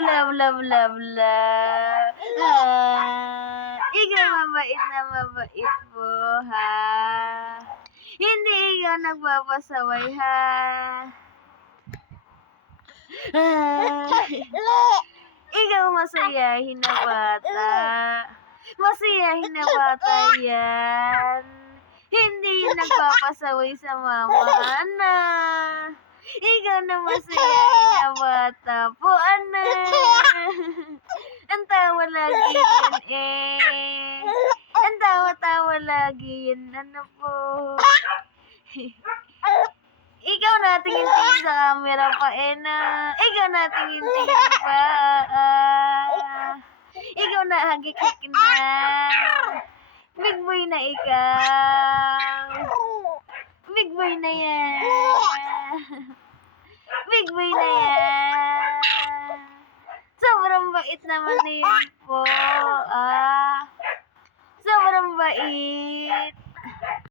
love, love, love, love. Ikaw mabait na mabait po, ha? Hindi ikaw nagpapasaway, ha? Ikaw masayahin na bata. Masayahin na bata yan. Hindi nagpapasaway sa mama na. Ikaw na masayahin na bata po, anak. Ang tawa lagi yan, eh. Ang tawa-tawa lagi yan, ano po. Ikaw na tingin-tingin sa camera pa, na. Ikaw na tingin-tingin pa. Ikaw na hagik-hik na. Big boy na ikaw. Big boy na yan. Big boy na yan. Sobrang bait naman na yun po. Sobrang bait.